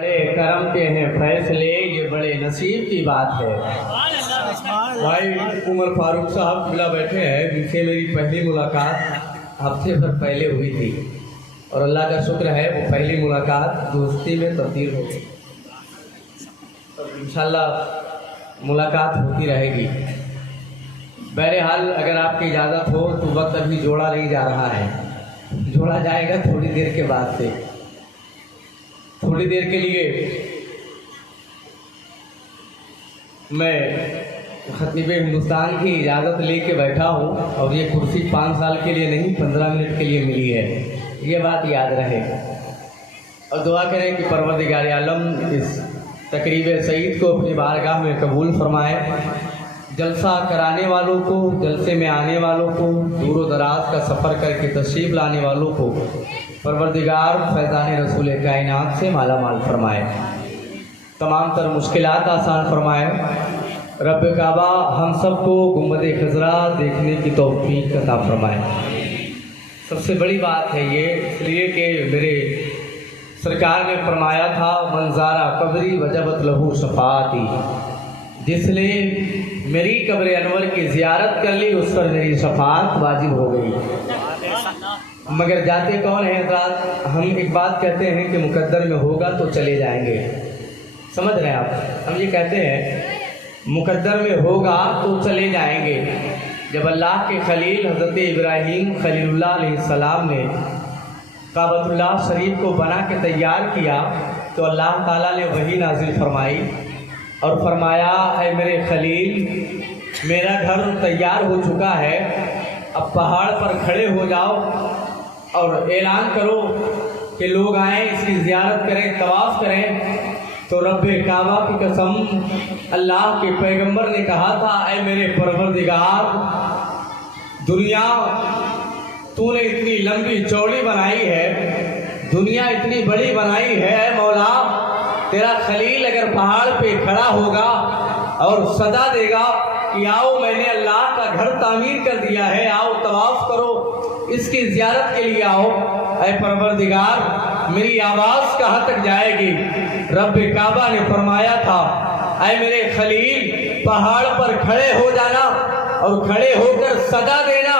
बड़े करम के हैं फैसले, ये बड़े नसीब की बात है। भाई उमर फारूक साहब मिला बैठे हैं, जिनसे मेरी पहली मुलाकात हफ्ते भर पहले हुई थी और अल्लाह का शुक्र है वो पहली मुलाकात दोस्ती में तब्दील हो गई। तो इंशाल्लाह मुलाकात होती रहेगी। बहरहाल अगर आपकी इजाज़त हो तो वक्त अभी जोड़ा नहीं जा रहा है, जोड़ा जाएगा थोड़ी देर के बाद से। थोड़ी देर के लिए मैं खतीब हिंदुस्तान की इजाज़त लेके बैठा हूँ और ये कुर्सी 5 साल के लिए नहीं 15 मिनट के लिए मिली है, ये बात याद रहे। और दुआ करें कि परवरदिगार आलम इस तकरीब सईद को अपनी बारगाह में कबूल फरमाए। जलसा कराने वालों को, जलसे में आने वालों को, दूर दराज का सफ़र करके तशरीफ़ लाने वालों को परवरदिगार फैज़ान रसूल कायनात से माला माल फरमाए, तमाम तर मुश्किलात आसान फरमाए। रब काबा हम सबको गुंबद खज़रा देखने की तौफीक अता फरमाए। सबसे बड़ी बात है ये, इसलिए कि मेरे सरकार ने फरमाया था मंजारा कब्री वजबत लहू शफाती, जिसने मेरी कब्र अनवर की ज़ियारत कर ली उस पर मेरी शफात वाजिब हो गई। मगर जाते कौन है हज़रात? हम एक बात कहते हैं कि मुकद्दर में होगा तो चले जाएंगे, समझ रहे हैं आप? हम ये कहते हैं मुकद्दर में होगा तो चले जाएंगे। जब अल्लाह के खलील हज़रत इब्राहीम खलीलुल्लाह अलैहिस्सलाम ने काबतुल्लाह शरीफ को बना के तैयार किया तो अल्लाह ताला ने वही नाजिल फरमाई और फरमाया, है मेरे खलील मेरा घर तैयार हो चुका है, अब पहाड़ पर खड़े हो जाओ और ऐलान करो कि लोग आएँ इसकी ज़ियारत करें, तवाफ़ करें। तो रब्बे काबा की कसम अल्लाह के पैगंबर ने कहा था, ऐ मेरे परवरदिगार दुनिया तूने इतनी लंबी चौड़ी बनाई है, दुनिया इतनी बड़ी बनाई है, मौला तेरा खलील अगर पहाड़ पे खड़ा होगा और सदा देगा कि आओ मैंने अल्लाह का घर तामीर कर दिया है, आओ तवाफ़ करो, इसकी ज़ियारत के लिए आओ, ऐ परवरदिगार मेरी आवाज़ कहाँ तक जाएगी? रब काबा ने फरमाया था, ऐ मेरे खलील पहाड़ पर खड़े हो जाना और खड़े होकर सदा देना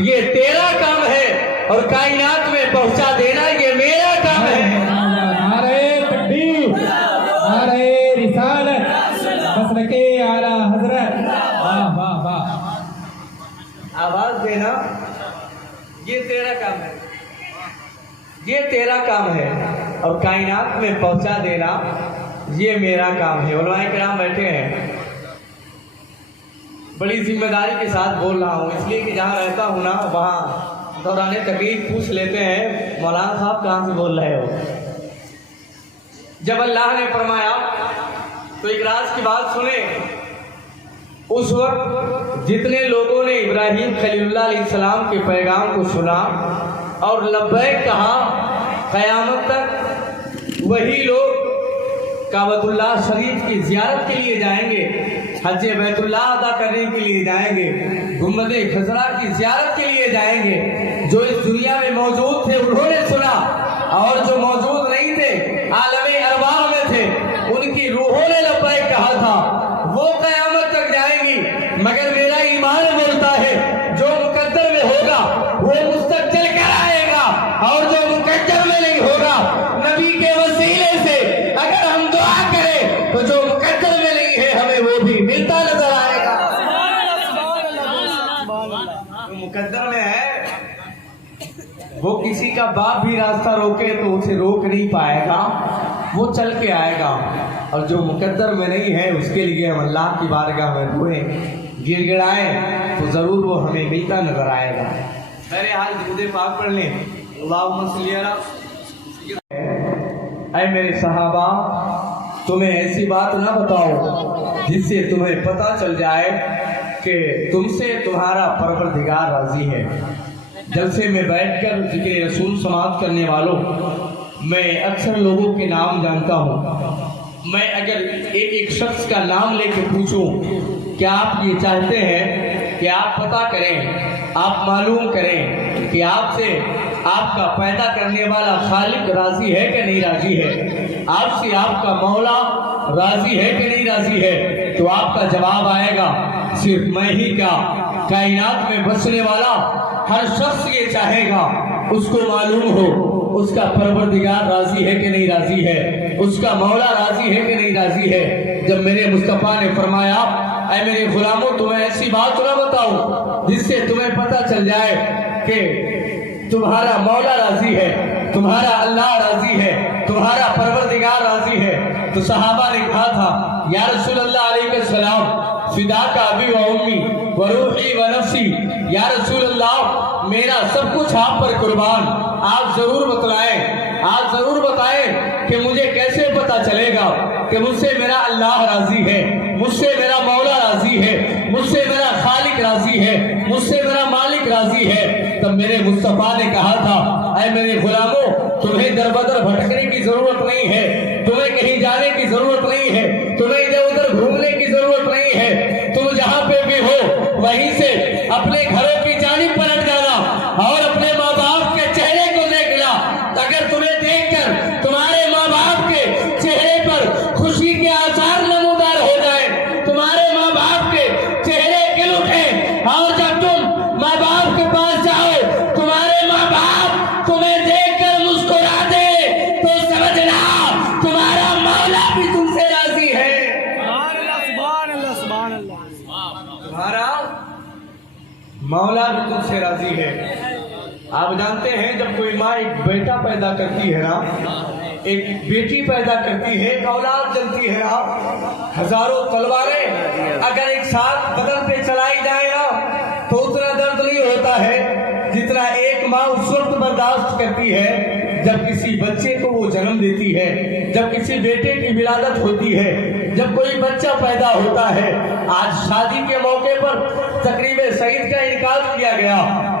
ये तेरा काम है और कायनात में पहुंचा देना ये मेरा काम है। नारे तकबीर, नारे रिसालत, मसलके आला हजरत, वाह वाह वाह। आवाज देना ये तेरा काम है, ये तेरा काम है और कायनात में पहुंचा देना ये मेरा काम है। उलमाए किराम बैठे हैं, बड़ी जिम्मेदारी के साथ बोल रहा हूँ, इसलिए कि जहाँ रहता हूँ ना वहाँ दौरान तकरीर पूछ लेते हैं मौलाना साहब कहाँ से बोल रहे हो। जब अल्लाह ने फरमाया तो एक राज की बात सुने। उस वक्त जितने लोगों ने इब्राहीम खलीलुल्लाह अलैहिस्सलाम के पैगाम को सुना और लब्बैक कहा, क़यामत तक वही लोग काबतुल्लाह शरीफ की ज़ियारत के लिए जाएंगे, हज बैतुल्लाह अदा करने के लिए जाएंगे, गुंबद खज़रा की ज़ियारत के लिए जाएंगे। जो इस दुनिया में मौजूद थे उन्होंने सुना और जो मौजूद नहीं थे आलमे अरवाह में थे उनकी रूहों ने लब्बैक कहा था, वो क़यामत तक जाएंगी। मगर मेरा ईमान बोलता है जो मुकद्दर में होगा वो मुस्तक चल कर आएगा और जो मुकद्दर में नहीं होगा नबी के वसीले से अगर हम दुआ करें तो जो मुकद्दर में नहीं है हमें वो भी मिलता नजर आएगा। जो मुकद्दर में है वो किसी का बाप भी रास्ता रोके तो उसे रोक नहीं पाएगा, वो चल के आएगा। और जो मुकद्दर में नहीं है उसके लिए हम अल्लाह की बारगाह में रोए गिड़गिड़ाएं तो ज़रूर वो हमें मिलता नजर आएगा। मेरे हाल दुरूद पाक पढ़ लें, अल्लाहुम्मा सल्ली अला। ऐ मेरे सहाबा तुम्हें ऐसी बात ना बताओ जिससे तुम्हें पता चल जाए कि तुमसे तुम्हारा परवरदिगार राजी है। जलसे में बैठकर जिक्र रसूल समाप्त करने वालों मैं अक्सर लोगों के नाम जानता हूँ। मैं अगर एक एक शख्स का नाम लेके पूछूं क्या आप ये चाहते हैं कि आप पता करें, आप मालूम कि आपसे आपका पैदा करने वाला खालिक राजी है कि नहीं राजी है। आपसे आपका मौला राजी है कि नहीं राजी है? तो आपका जवाब आएगा सिर्फ मैं ही क्या, कायनात में बसने वाला हर शख्स ये चाहेगा उसको मालूम हो उसका परवरदिगार राजी है कि नहीं राजी है, उसका मौला राजी है कि नहीं राजी है। जब मेरे मुस्तफ़ा ने फरमाया ऐ मेरे गुलामों तुम्हें ऐसी बात ना बताऊं जिससे तुम्हें पता चल जाए कि तुम्हारा मौला राजी है, तुम्हारा अल्लाह राजी है, तुम्हारा परवरदिगार राजी है। तो सहाबा ने कहा था या रसूल अल्लाह अलैहिस्सलाम फिदा का अबी व उम्मी व रूही व नफ्सी, या रसूल अल्लाह मेरा सब कुछ आप पर कुर्बान, आप जरूर बतलाएं, आप जरूर बताएं कि मुझे कैसे पता चलेगा कि मुझसे मेरा अल्लाह राजी है, मुझसे मेरा मौला राजी है, मुझसे मेरा खालिक राजी है, मुझसे मेरा मालिक राजी है। तब मेरे मुस्तफ़ा ने कहा था ऐ मेरे गुलामों तुम्हें दर बदर भटकने की जरूरत नहीं है, तुम्हें कहीं जाने की जरूरत नहीं है, तुम्हें इधर उधर घूमने की जरूरत नहीं है। तुम जहाँ पे भी हो वहीं से अपने घरों की जानिब पलट जाना और अपने माँ बाप के चेहरे को देखना। अगर तुम्हें देखकर तुम्हारे माँ बाप के चेहरे पर खुशी के आसार नमूदार हो जाए, तुम्हारे माँ बाप के चेहरे खिल उठे और जब तुम माँ बाप के पास जाओ तुम्हारे माँ बाप तुम्हें देखकर मुस्कुरा दे तो समझना तुम्हारा मौला भी तुमसे राजी है। तुम्हारा मौला भी तुमसे राजी है। आप जानते हैं जब कोई माँ एक बेटा पैदा करती है ना, एक बेटी पैदा करती है, एक औलाद जलती है ना, हजारों तलवारें अगर एक साथ बदन पे चलाई जाए ना तो उतना दर्द नहीं होता है जितना एक माँ उस वक्त बर्दाश्त करती है जब किसी बच्चे को वो जन्म देती है, जब किसी बेटे की विलादत होती है, जब कोई बच्चा पैदा होता है। आज शादी के मौके पर तकरीब सईद का इनकार किया गया।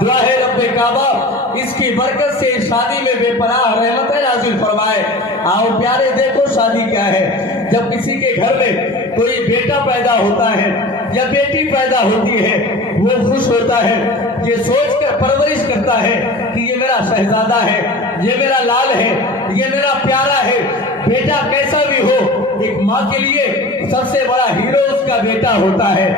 दुआ है रब्बे काबा इसकी बरकत से शादी में बेपनाह रहमतें नाज़िल फरमाए। आओ प्यारे देखो शादी क्या है। जब किसी के घर में कोई बेटा पैदा होता है या बेटी पैदा होती है वो खुश होता है, ये सोचकर परवरिश करता है कि ये मेरा शहजादा है, ये मेरा लाल है, ये मेरा प्यारा है। बेटा कैसा भी हो एक माँ के लिए सबसे बड़ा हीरो उसका बेटा होता है।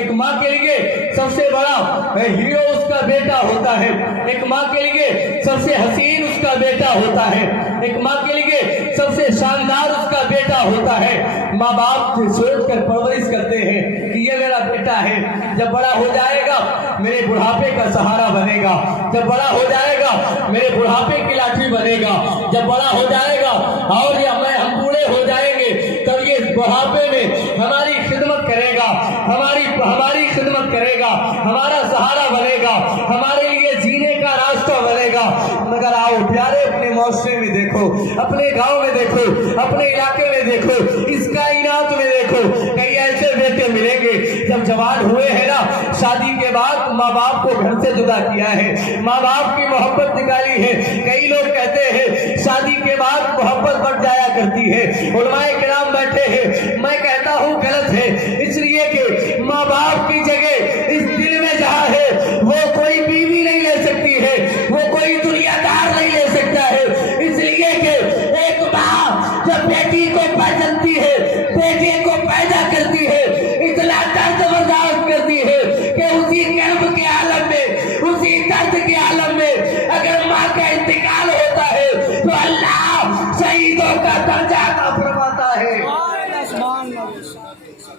एक माँ के लिए सबसे बड़ा हीरो उसका बेटा होता है। एक माँ के लिए सबसे हसीन उसका बेटा होता है। एक माँ के लिए सबसे शानदार उसका बेटा होता है। माँ बाप सोच कर परवरिश करते हैं कि ये मेरा बेटा है, जब बड़ा हो जाएगा मेरे बुढ़ापे का सहारा बनेगा, जब बड़ा हो जाएगा मेरे बुढ़ापे की लाठी बनेगा, जब बड़ा हो जाएगा और या मैं हम बूढ़े हो जाएंगे तब ये बुढ़ापे में हमारी खिदमत करेगा, हमारी खिदमत करेगा, हमारा सहारा बनेगा, हमारे लिए जीने का रास्ता बनेगा। मगर आओ प्यारे अपने मौसमे में देखो, अपने गांव में देखो, अपने इलाके में देखो, इस कायनात में देखो, कई ऐसे बेटे मिलेंगे जब जवान हुए हैं ना शादी के बाद माँ बाप को घर से जुदा किया है, माँ बाप की मोहब्बत निकाली है। कई लोग कहते हैं शादी के बाद मोहब्बत बढ़ जाया करती है। उलमाए किराम बैठे हैं, मैं कहता हूँ गलत है, इसलिए कि माँ बाप की जगह इस दिल में जहाँ है वो कोई बीवी नहीं ले सकती है, वो कोई दुनियादार नहीं ले सकता है। इसलिए कि एक माँ जब बेटी को पहचानती है, बेटे को पैदा करती है, इतना दर्द बर्दाश्त करती है कि उसी गर्भ के आलम में, उसी दर्द के आलम में अगर माँ का इंतकाल होता है तो अल्लाह शहीदों का दर्जा अता फरमाता है।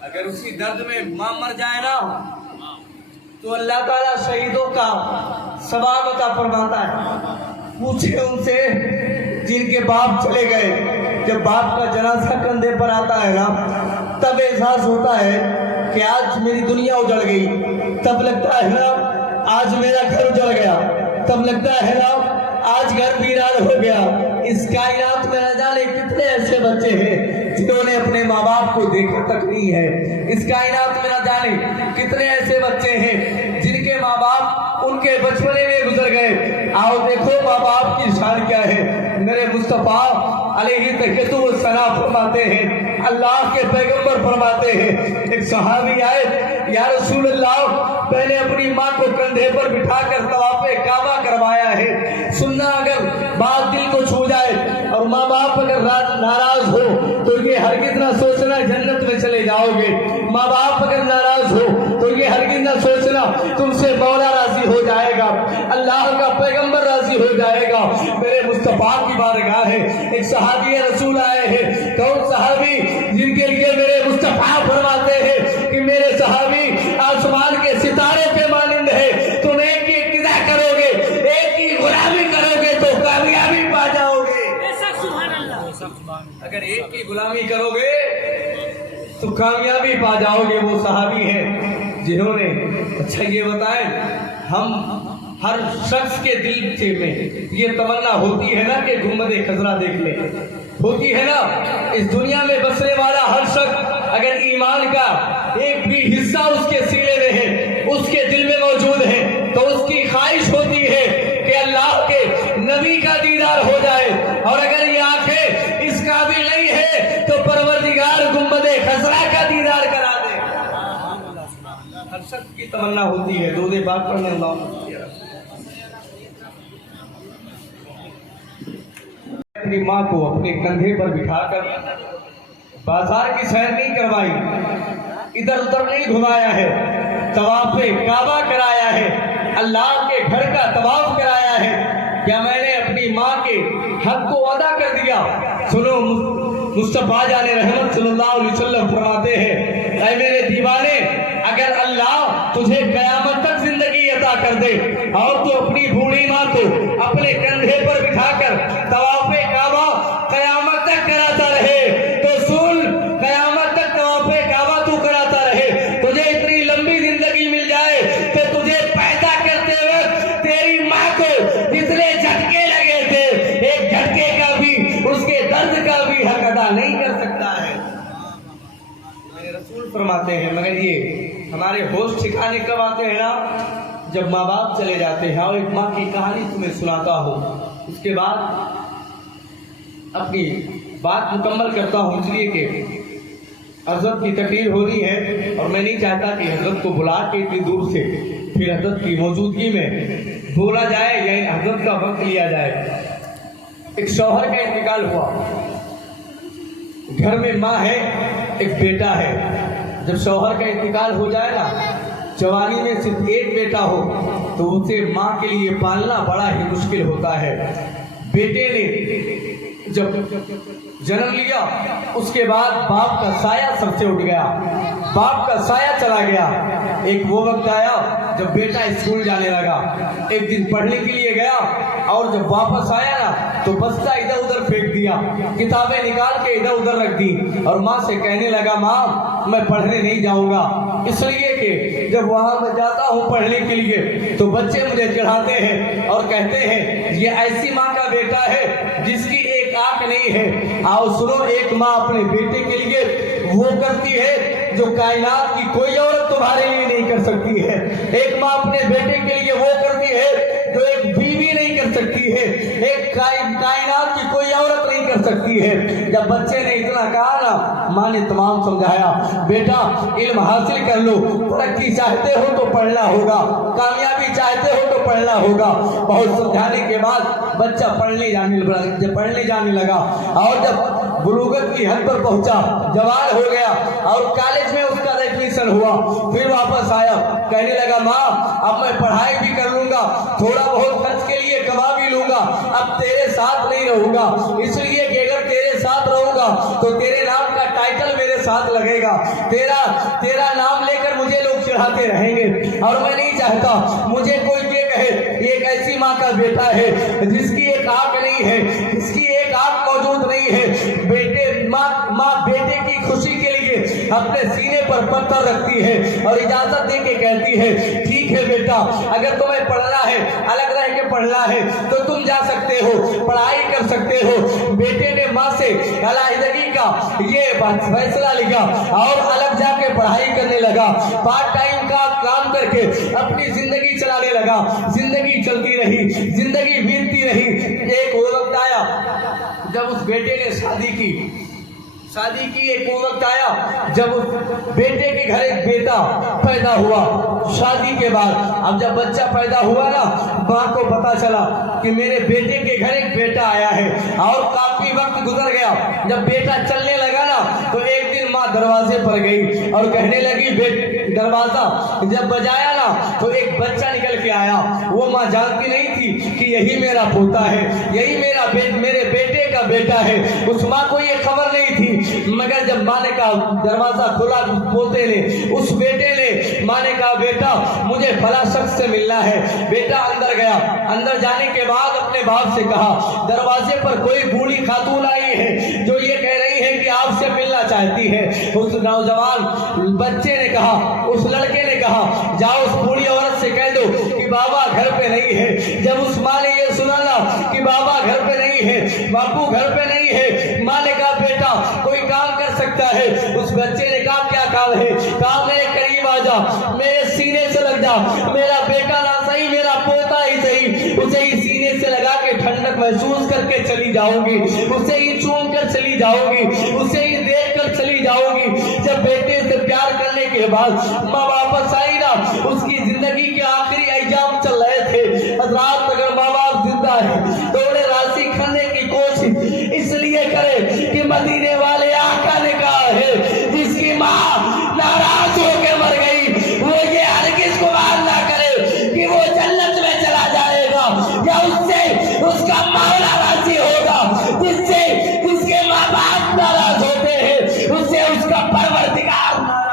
अगर उसी दर्द में माँ मर जाए ना तो अल्लाह ताला शहीदों का सवाब अता फरमाता है। पूछे उनसे जिनके बाप चले गए, जब बाप का जनाजा कंधे पर आता है ना तब एहसास होता है कि आज मेरी दुनिया उजड़ गई, तब लगता है ना आज मेरा घर उजड़ गया, तब लगता है ना आज घर वीरान हो गया। इस कायनात में न जाने कितने ऐसे बच्चे हैं जिन्होंने अपने माँ बाप को देखा तक नहीं है। इस कायनात में न जाने कितने ऐसे बच्चे हैं जिनके माँ बाप उनके बचपने में गुजर गए। आओ देखो माँ बाप की शान क्या है। मेरे मुस्तफ़ा अलैहि तक़व्वुल सलाम फरमाते हैं, अल्लाह के पैगंबर फरमाते हैं, एक सहाबी आए, या रसूल अल्लाह मैंने अपनी माँ को कंधे पर बिठाकर तवाफ़े काबा करवाया है, सुनना अगर बात दिल को छू जाए اور ماں باپ اگر ناراض ہو تو یہ ہرگز نہ سوچنا جنت میں چلے جاؤ گے. ماں باپ اگر ناراض ہو تو یہ ہرگز نہ سوچنا تم سے مولا راضی ہو جائے گا, اللہ کا پیغمبر راضی ہو جائے گا. میرے مصطفیٰ کی بارگاہ ہے, ایک صحابی رسول آئے ہیں. کون صحابی؟ جن کے لیے میرے مصطفیٰ فرماتے ہیں کہ میرے صحابی آسمان کے ستاروں کے مانند ہے. تم ایک کی اقتدا کرو گے, ایک کی غلامی کرو گے تو کامیابی پا جاؤ گے. اگر ایک کی غلامی کرو گے تو کامیابی پا جاؤ گے. وہ صحابی ہیں جنہوں نے, اچھا یہ بتائیں, ہم ہر شخص کے دل میں یہ تمنا ہوتی ہے نا کہ گنبد خضرا دیکھ لے, ہوتی ہے نا. اس دنیا میں بسنے والا ہر شخص اگر ایمان کا ایک بھی حصہ اس کے سینے میں ہے, اس کے دل میں موجود ہے, تو اس کی خواہش ہوتی ہے کہ اللہ کے نبی کا دیدار ہو جائے. اور اگر یہ آنکھیں اس قابل نہیں ہے تو پروردگار گنبد خضرا کا دیدار کرا دے. ہر شخص کی تمنا ہوتی ہے. درود پاک پڑھنے اللہ اپنی ماں کو اپنے کندھے پر بٹھا کر بازار کی سیر نہیں کروائی, ادھر ادھر نہیں گھمایا ہے, طواف کعبہ کرایا ہے, اللہ کے گھر کا طواف کرایا ہے. کیا میں نے اپنی ماں کے حق کو ادا کر دیا؟ سنو, مصطفیٰ جان رحمت صلی اللہ علیہ وسلم فرماتے ہیں, اے میرے دیوانے, اگر اللہ تجھے قیامت تک زندگی عطا کر دے اور تو اپنی بوڑھی ماں کو اپنے کندھے پر بٹھا کر طواف کعبہ قیامت تک کراتا رہے, تو سن, قیامت تک طواف کعبہ تو کراتا رہے, تجھے اتنی لمبی زندگی مل جائے کہ تجھے پیدا کرتے وقت تیری ماں کو جتنے جھٹکے لگے تھے, ایک جھٹکے کا بھی, اس کے درد کا بھی حق ادا نہیں کر سکتا ہے. میرے رسول فرماتے ہیں, مگر یہ ہمارے ہوش ٹھکانے کب آتے ہیں نا, جب ماں باپ چلے جاتے ہیں. اور ایک ماں کی کہانی تمہیں سناتا ہوں, اس کے بعد اپنی بات مکمل کرتا ہوں, اس لیے کہ حضرت کی تقریر ہو رہی ہے اور میں نہیں چاہتا کہ حضرت کو بلا کے اتنی دور سے پھر حضرت کی موجودگی میں بولا جائے یا حضرت کا وقت لیا جائے. ایک شوہر کا انتقال ہوا, گھر میں ماں ہے, ایک بیٹا ہے. جب شوہر کا انتقال ہو جائے نا, جوانی میں صرف ایک بیٹا ہو تو اسے ماں کے لیے پالنا بڑا ہی مشکل ہوتا ہے. بیٹے نے جب جنم لیا, اس کے بعد باپ کا سایہ سر سے اٹھ گیا, باپ کا سایہ چلا گیا. ایک وہ وقت آیا جب بیٹا اسکول جانے لگا. ایک دن پڑھنے کے لیے گیا اور جب واپس آیا نا تو بستہ ادھر ادھر پھینک دیا, کتابیں نکال کے ادھر ادھر رکھ دی اور ماں سے کہنے لگا, ماں میں پڑھنے نہیں جاؤں گا, اس لیے کہ جب وہاں میں جاتا ہوں پڑھنے کے لیے تو بچے مجھے چڑھاتے ہیں اور کہتے ہیں یہ ایسی ماں کا بیٹا ہے جس کی ایک آنکھ نہیں ہے. آؤ سنو, ایک ماں اپنے بیٹے کے لیے وہ کرتی ہے جو کائنات کی کوئی عورت تمہارے لیے نہیں کر سکتی ہے. ایک ماں اپنے بیٹے کے لیے وہ کرتی ہے جو ایک بیوی نہیں کر سکتی ہے, ایک کائنات کی کوئی عورت نہیں کر سکتی ہے. جب بچے نے اتنا کہا نا, ماں نے تمام سمجھایا, بیٹا علم حاصل کر لو, ترقی چاہتے ہو تو پڑھنا ہوگا, کامیابی چاہتے ہو تو پڑھنا ہوگا. بہت سمجھانے کے بعد بچہ پڑھنے جانے لگا اور جب بلوغت کی حد پر پہنچا, جوان ہو گیا اور کالج میں اس کا ایڈمیشن ہوا, پھر واپس آیا, کہنے لگا, ماں اب میں پڑھائی بھی کر لوں گا, تھوڑا بہت خرچ کے لیے کما بھی لوں گا, اب تیرے ساتھ نہیں رہوں گا, اس لیے کہ اگر تیرے ساتھ رہوں گا تو تیرے نام کا ٹائٹل میرے ساتھ لگے گا, تیرا نام لے کر مجھے لوگ چڑھاتے رہیں گے, اور میں نہیں چاہتا مجھے کوئی یہ کہے ایک ایسی ماں کا بیٹا ہے جس کی ایک آنکھ نہیں ہے, جس کی ایک آنکھ موجود نہیں ہے. ماں بیٹے کی خوشی کے لیے اپنے سینے پر پتھر رکھتی ہے اور اجازت دے کے کہتی ہے, ٹھیک ہے بیٹا, اگر تمہیں پڑھنا ہے, الگ رہ کے پڑھنا ہے تو تم جا سکتے ہو, پڑھائی کر سکتے ہو. بیٹے نے ماں سے علیحدگی کا یہ فیصلہ لیا اور الگ جا کے پڑھائی کرنے لگا, پارٹ ٹائم کا کام کر کے اپنی زندگی چلانے لگا. زندگی چلتی رہی, زندگی بیتتی رہی. ایک وہ وقت آیا جب اس بیٹے نے شادی کی, शादी की एक वो वक्त आया जब उस बेटे के घर एक बेटा पैदा हुआ। शादी के बाद अब जब बच्चा पैदा हुआ ना, माँ को पता चला कि मेरे बेटे के घर एक बेटा आया है। और काफी वक्त गुजर गया, जब बेटा चलने लगा ना तो एक दिन माँ दरवाजे पर गई और कहने लगी, दरवाजा जब बजाया ना तो एक बच्चा निकल के आया। वो माँ जानती नहीं थी कि यही मेरा पोता है, यही मेरे बेटे का बेटा है। उस माँ को ये खबर नहीं थी, मगर जब माँ ने कहा, दरवाजा खोला, पोते ने, उस बेटे ने, माँ ने कहा, बेटा मुझे फला शख्स से मिलना है। बेटा अंदर गया, अंदर जाने के बाद अपने बाप से कहा, दरवाजे पर कोई बूढ़ी खातून आई है जो ये कह रही है कि आपसे मिलना चाहती है। उस नौजवान बच्चे ने कहा, उस लड़के ने कहा, जाओ उस बूढ़ी औरत से कह दो कि बाबा घर पे नहीं है। जब उस माँ ने ये सुना ना कि बाबा घर पे नहीं है, बापू घर पे नहीं है, माँ ने कहा, बेटा कोई काम कर सकता है। उस बच्चे ने कहा, क्या काम है? कहा, मेरे करीब आ जा, मेरे सीने से लग जा, मेरा बेटा ना सही, मेरा पोता ही सही, उसे ही सीने से लगा के ठंडक महसूस करके चली जाऊंगी, उसे ही चूम कर चली जाऊंगी, उसे ही देख कर चली जाऊंगी। जब बेटे से प्यार करने के बाद माँ वापस आई ना, उसकी जिंदगी के आखिरी अय्याम चल रहे थे। रात अगर माँ बाप जिंदा है तो उन्हें राशि खाने की कोशिश इसलिए करे कि मदीने वाले आका ने कहा है, जिसकी माँ नाराज होकर मर गई वो ये हरगिज़ गुमान ना करे कि वो जन्नत में चला जाएगा या उससे उसका मौला राजी होगा। जिसके माँ बाप नाराज होते हैं उससे उसका परवरदिगार